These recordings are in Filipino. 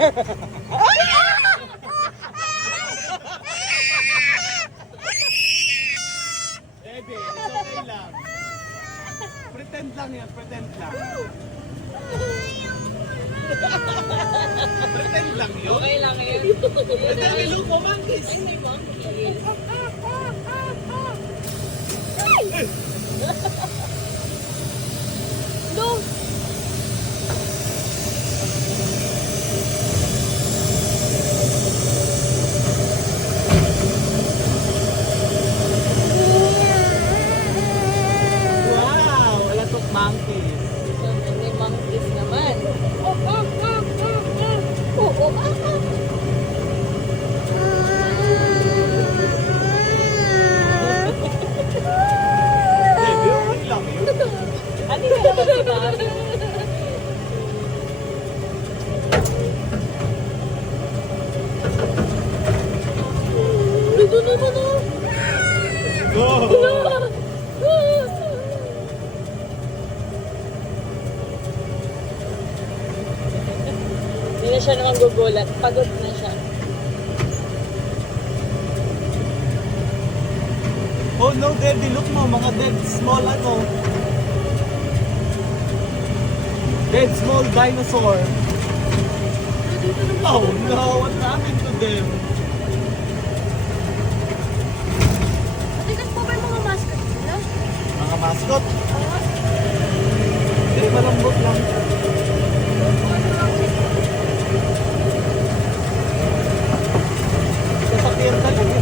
Baby, it's okay lang. Pretend lang yan, pretend lang. Pretend lang yun. Okay lang yun. Pretend may look mo, monkeys. Ay, may monkey. No! Wow, wala tong monkeys. So, may monkeys naman. Baby, okay lang yun. Ano yung naman si Mami? Ito naman oh! Go! Hindi na siya naman gugulat. Pagod na siya. Oh no, Daddy, look mo, mga dead small ano. Dead small dinosaur. Oh no, what happened to them? Matigas po ba yung mga mascot nila? Mga mascot? Hindi, malambot lang. Kasakir talaga.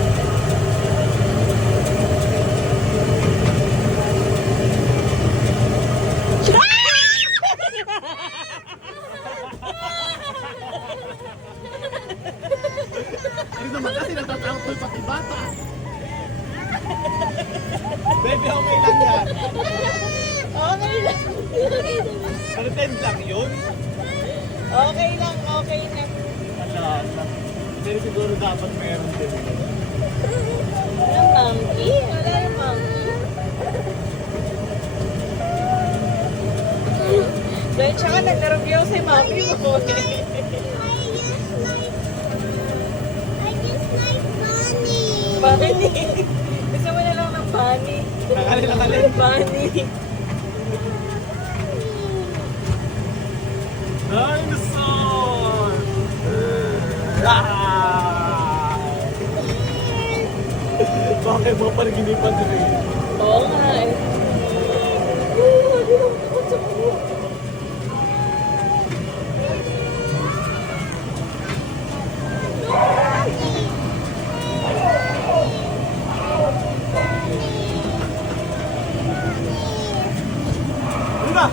Ano naman kasi natatakol pati bata. Baby, okay lang yan. Okay lang. Pretend lang yun. Okay lang, okay na. Ala. Pero siguro dapat meron din. Walang monkey? Wala yung monkey. Dahil tsaka naglarabyaw si Mami mo. Bunny. Gusto mo na lang ng bunny. Nakali. Bunny. Dinosaur! Ah! Bakit mo panaginipan rin? Oo nga eh. Ano ba?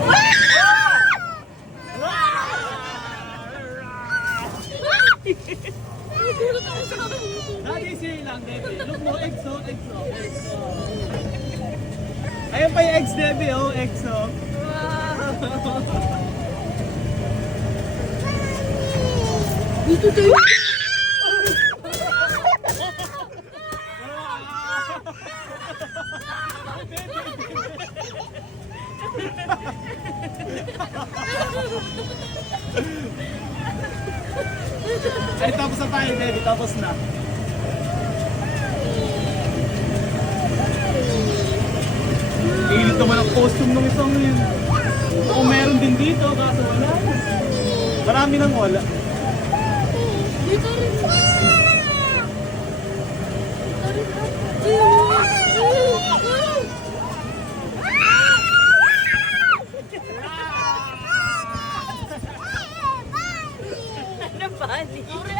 Daddy, sige lang, Debbie. Look mo, eggs, oh, eggs, oh, eggs, oh. Ayan pa yung eggs, Debbie, oh, eggs, oh. Dito tayo! Ay, tapos na tayo, Debbie, tapos na. Init naman ang costume ng isang yun. Kung meron din dito, kaso wala. Marami nang wala. Dito rin! Dito rin! Ano bunny?